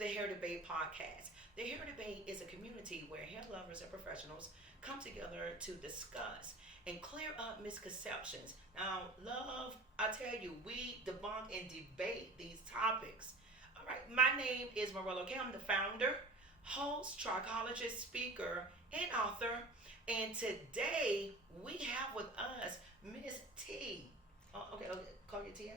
the Hair Debate podcast. The Hair Debate is a community where hair lovers and professionals come together to discuss and clear up misconceptions. Now, love, I tell you, we debunk and debate these topics. All right, my name is Morello Ocain. I'm the founder, host, trichologist, speaker, and author. And today we have with us Miss T. Oh, okay, call you Tiara.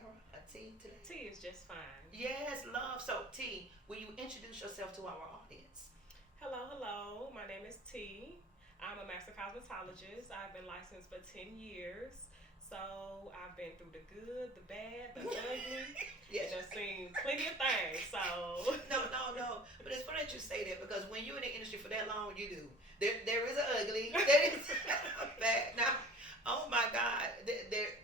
T today. T is just fine. Yes, love. So T, will you introduce yourself to our audience? Hello. My name is T. I'm a master cosmetologist. I've been licensed for 10 years. So I've been through the good, the bad, the ugly. Yes. And I've seen plenty of things. So No. But it's funny that you say that because when you're in the industry for that long, you do. There is an ugly. There is a bad. Now, oh my God,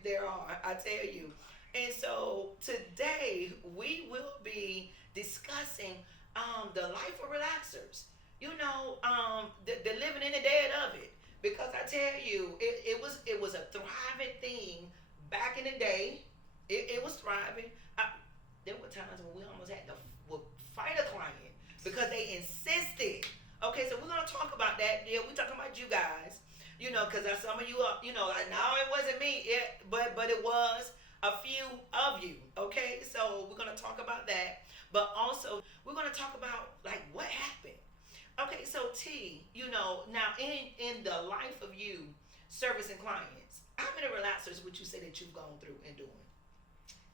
there are. I tell you. And so today we will be discussing the life of relaxers. You know, the living in the dead of it. Because I tell you, it was a thriving thing back in the day. It was thriving. There were times when we almost had to fight a client because they insisted. Okay, so we're gonna talk about that. Yeah, we're talking about you guys. You know, because some of you are, you know, like, no, it wasn't me. But it was a few of you. Okay, so we're gonna talk about that. But also, we're gonna talk about like what happened. Okay, so T, you know, now in the life of you servicing clients, how many relaxers would you say that you've gone through and doing?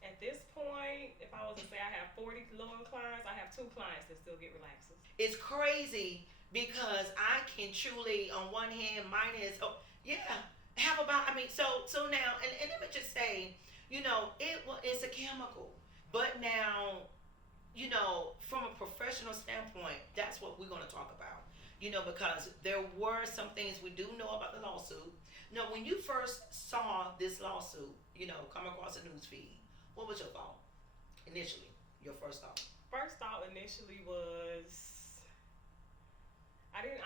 at this point, if I was to say I have 40 loan clients, I have 2 clients that still get relaxers. It's crazy because I can truly, on one hand, mine is, oh, yeah, have about, I mean, so now, and let me just say, you know, it's a chemical, but now, you know, from a professional standpoint, that's what we're going to talk about. You know, because there were some things we do know about the lawsuit. Now, when you first saw this lawsuit, you know, come across the news feed, what was your thought initially? Your first thought? First thought initially was I didn't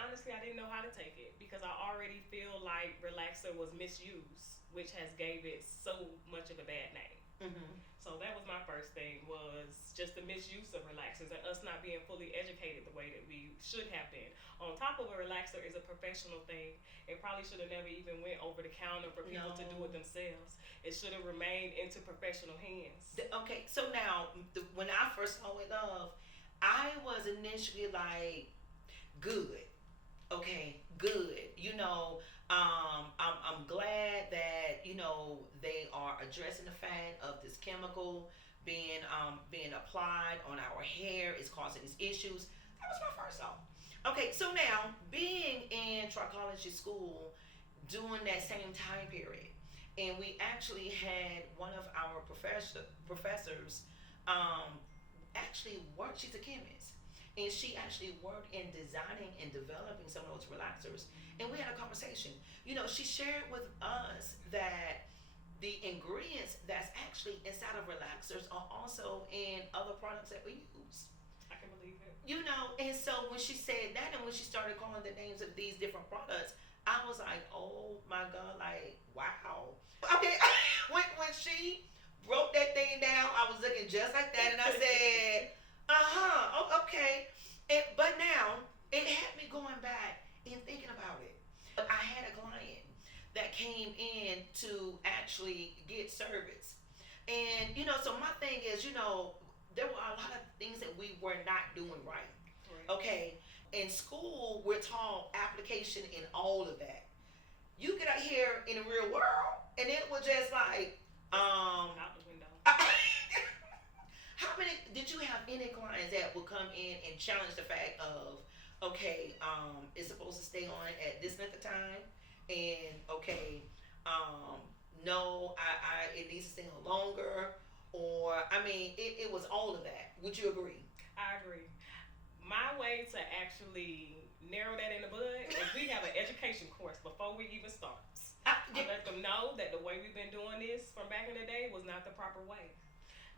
know how to take it because I already feel like relaxer was misused, which has gave it so much of a bad name. Mm-hmm. So that was my first thing, was just the misuse of relaxers and us not being fully educated the way that we should have been. On top of a relaxer is a professional thing. It probably should have never even went over the counter for people to do it themselves. It should have remained into professional hands. Okay, so now, when I first saw it, I was initially like, good. Okay, good. You know, I'm glad that, you know, they are addressing the fact of this chemical being applied on our hair is causing these issues. That was my first thought. Okay, so now being in trichology school during that same time period, and we actually had one of our professors actually worked. She's a chemist. And she actually worked in designing and developing some of those relaxers. And we had a conversation. You know, she shared with us that the ingredients that's actually inside of relaxers are also in other products that we use. I can believe it. You know, and so when she said that and when she started calling the names of these different products, I was like, oh my God, like, wow. Okay, when she broke that thing down, I was looking just like that and I said, okay. But now, it had me going back and thinking about it. I had a client that came in to actually get service. And, you know, so my thing is, you know, there were a lot of things that we were not doing right. Okay? In school, we're taught application and all of that. You get out here in the real world, and it was just like, out the window. How many did you have any clients that would come in and challenge the fact of, okay, it's supposed to stay on at this length of time, and okay, no, it needs to stay on longer, or I mean, it was all of that. Would you agree? I agree. My way to actually narrow that in the bud is we have an education course before we even start. I let them know that the way we've been doing this from back in the day was not the proper way.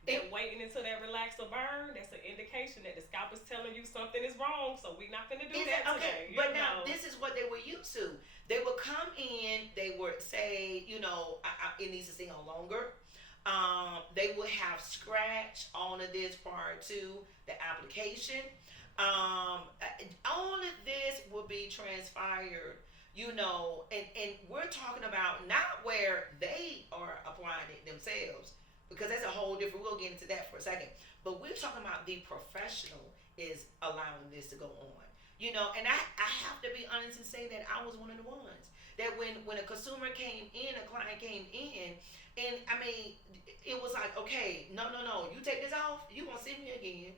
They're waiting until that relaxer burn. That's an indication that the scalp is telling you something is wrong. So we're not going to do that today. Okay, but now this is what they were used to. They would come in. They would say, you know, it needs to stay on longer. They will have scratch on this prior to the application. All of this will be transpired, and we're talking about not where they are applying it themselves, because that's a whole different, we'll get into that for a second. But we're talking about the professional is allowing this to go on. And I have to be honest and say that I was one of the ones that when a consumer came in, a client came in, and I mean, it was like, okay, no, you take this off, you won't see me again.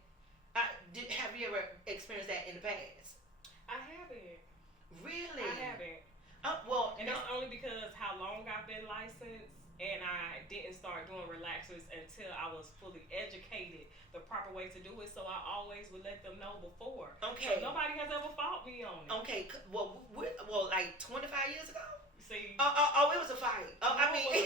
Have you ever experienced that in the past? I haven't. Really? I haven't. Well, and it's only because how long I've been licensed, and I didn't start doing relaxers until I was fully educated the proper way to do it. So I always would let them know before. Okay. So nobody has ever fought me on it. Okay. Well, like 25 years ago. See. It was a fight. I mean, it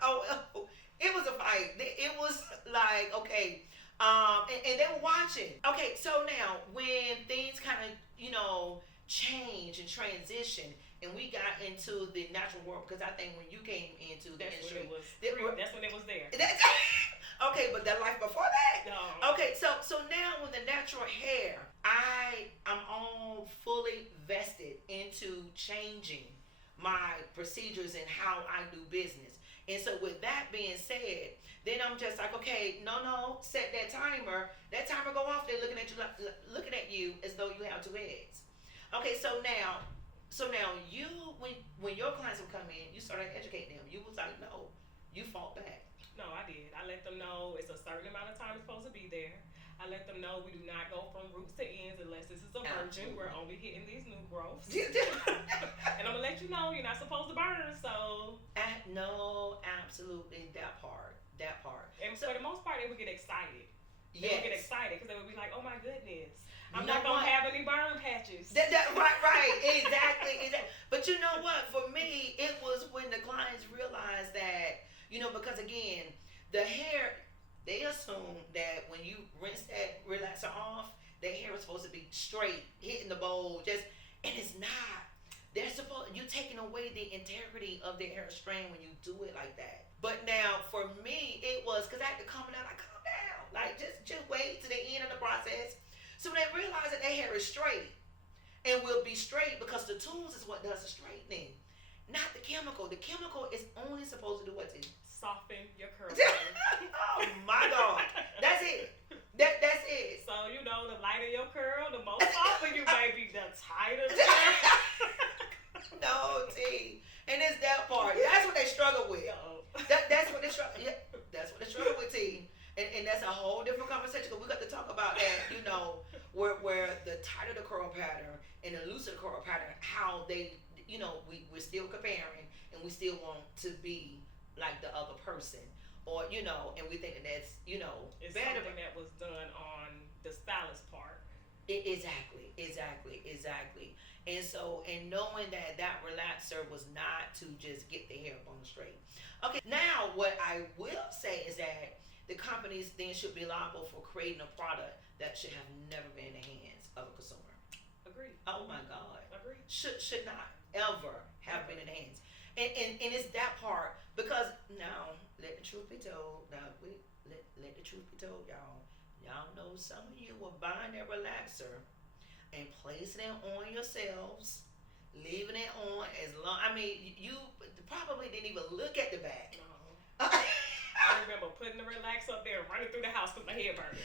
was a fight. It was a fight. It was like, okay. And they were watching. Okay, so now when things kind of, change and transition, and we got into the natural world, because I think when you came into the industry, that's when it was there. Okay, but the life before that. No. Okay, so now with the natural hair, I'm all fully vested into changing my procedures and how I do business. And so with that being said, then I'm just like, okay, no, set that timer. That timer go off. They're looking at you as though you have two heads. Okay, so now you, when your clients would come in, you started educating them. You was like, no, you fought back. No, I did. I let them know it's a certain amount of time it's supposed to be there. I let them know we do not go from roots to ends unless this is a virgin. We're only hitting these new growths. And I'm going to let you know you're not supposed to burn, so. No, absolutely. That part. And so, for the most part, they would get excited. They Yes. would get excited because they would be like, oh my goodness. I'm not going to have any burn patches. Right. Exactly. But you know what? For me, it was when the clients realized that, because again, the hair, they assume that when you rinse that relaxer off, their hair is supposed to be straight, hitting the bowl, and it's not. You're taking away the integrity of their hair strand when you do it like that. But now, for me, it was, because I had to calm down, like just wait to the end of the process. So when they realize that their hair is straight, and will be straight, because the tools is what does the straightening, not the chemical. The chemical is only supposed to do what? Soften your curls. Oh my God. That's it. That's it. So, the lighter your curl, the more softer you may be, the tighter the curl. No, T. And it's that part. That's what they struggle with. That's what they struggle. Yeah, that's what they struggle with, T. And that's a whole different conversation, because we got to talk about that, where the tighter the curl pattern and the looser the curl pattern, how they, we're still comparing, and we still want to be like the other person, or and we think that's it's better. Something that was done on the stylist part. Exactly. And so, and knowing that relaxer was not to just get the hair bone straight. Okay, now what I will say is that the companies then should be liable for creating a product that should have never been in the hands of a consumer. Agreed. Oh my God. Agreed. Should not ever have been in the hands. And it's that part, because now, let the truth be told, let the truth be told, y'all. Y'all know some of you were buying that relaxer and placing it on yourselves, leaving it on as long, you probably didn't even look at the back. No. I remember putting the relax up there and running through the house with my head burning.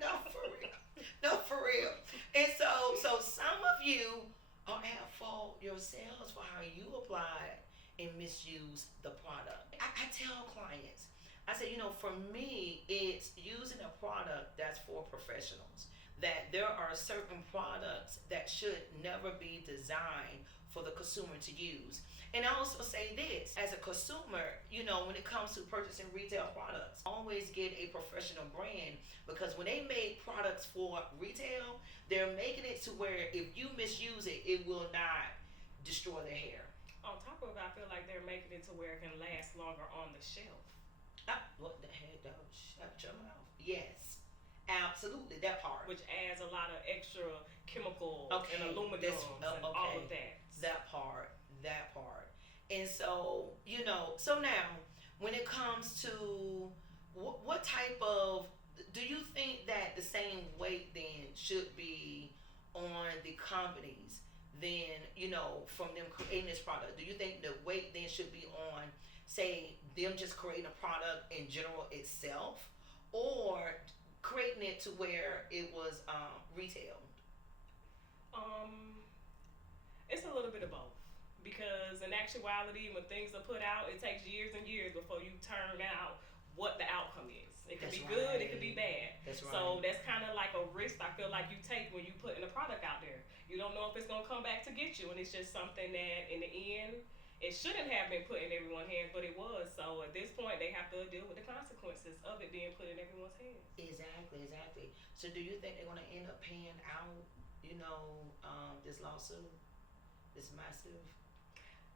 No, for real. And so some of you are at fault yourselves for how you apply and misuse the product. I tell clients, I say, for me, it's using a product that's for professionals. That there are certain products that should never be designed for the consumer to use. And I also say this, as a consumer, when it comes to purchasing retail products, always get a professional brand, because when they make products for retail, they're making it to where if you misuse it, it will not destroy their hair. On top of it, I feel like they're making it to where it can last longer on the shelf. What the heck, though? Shut your mouth. Yes, absolutely, that part. Which adds a lot of extra chemicals and aluminum and all of that. That part. And so, so now, when it comes to what type of, do you think that the same weight then should be on the companies then, from them creating this product? Do you think the weight then should be on, say, them just creating a product in general itself, or creating it to where it was retailed? It's a little bit of both. Because in actuality, when things are put out, it takes years and years before you turn out what the outcome is. It could be good, it could be bad. That's right. So that's kind of like a risk I feel like you take when you putting a product out there. You don't know if it's gonna come back to get you, and it's just something that in the end it shouldn't have been put in everyone's hands, but it was. So at this point, they have to deal with the consequences of it being put in everyone's hands. Exactly. So do you think they're gonna end up paying out, this lawsuit, this massive?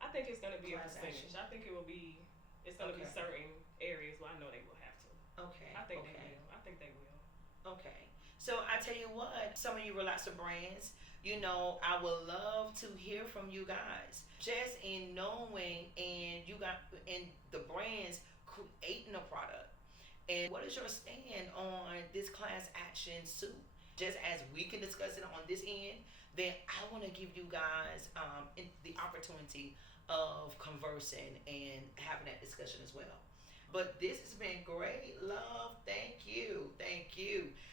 I think it's gonna be a class percentage. action? I think it's gonna be Okay. certain areas where I know they will have to. Okay. I think okay. they will. I think they will. Okay. So I tell you what, some of you relaxer brands, I would love to hear from you guys. Just in knowing and the brands creating a product. And what is your stand on this class action suit? Just as we can discuss it on this end, then I want to give you guys the opportunity of conversing and having that discussion as well. But this has been great, love. Thank you.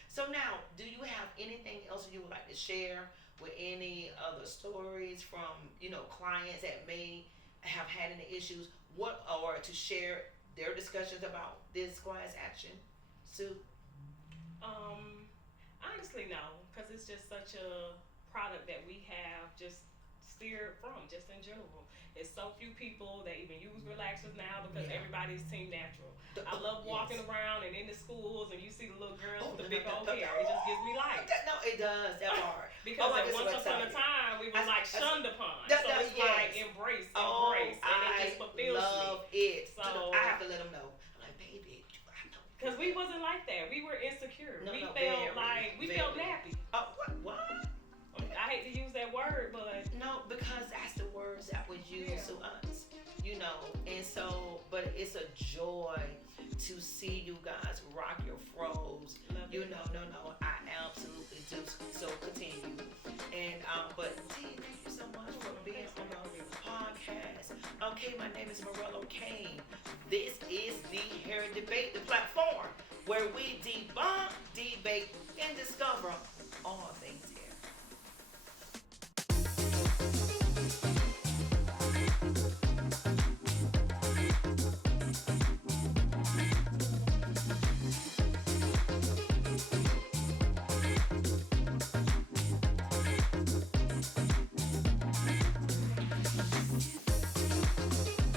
So now, do you have anything else you would like to share with any other stories from clients that may have had any issues, or to share their discussions about this class action suit? Honestly, no, because it's just such a product that we have just steered from, just in general. It's so few people that even use relaxers now because everybody's team natural. I love walking around and in the schools and you see the little girls with the big old hair. It just gives me life. No, it does. That part. Because once upon a time we was like shunned upon. So it's like embrace, and it just fulfills me. I love it. So I have to let them know. I'm like, baby, I know. Because we wasn't like that. We were insecure. We very. felt nappy. What? I hate to use that word, but no, because that's the words that was used to us, and so, but it's a joy to see you guys rock your froze. No, I absolutely do. So continue, and but T, thank you so much for being on the podcast. Okay, my name is Morello Ocain. This is the Hair Debate, the platform where we debunk, debate, and discover all